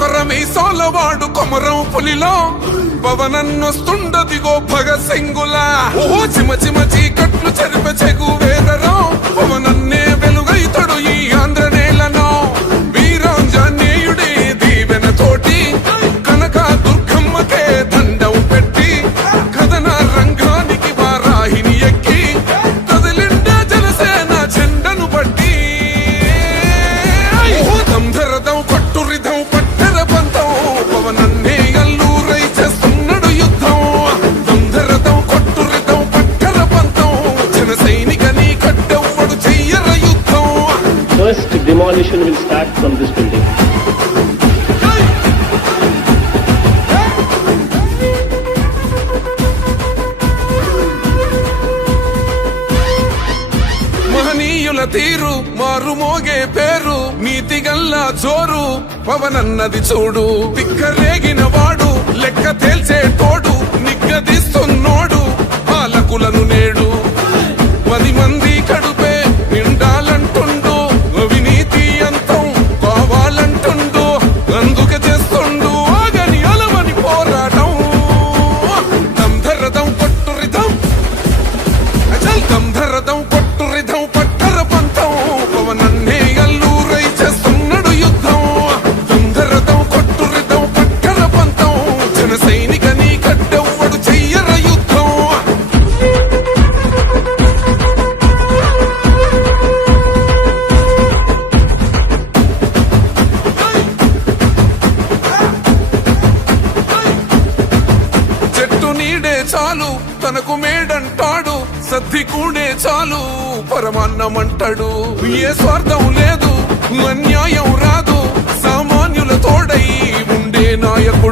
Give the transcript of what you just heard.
కొర్ర మీసాలవాడు కొమరం పులిలో. పవనన్నొస్తుండదిగో భగ సింగులా. ఓ చిమ చిమ చీకట్లు చెరిప demolition will start from this building. మహనీయుల తీరు మారు మోగే పేరు నీతి గల్లా జోరు పవనన్నది చూడు తిక్కరేగిన వాడు లెక్క తేల్చే తోడు నిగ్గదిస్తున్నోడు చాలు తనకు మేడంటాడు సద్ది కూడే చాలు పరమాన్నమంటాడు. ఏ స్వార్థం లేదు అన్యాయం రాదు సామాన్యుల తోడై ఉండే నాయకుడు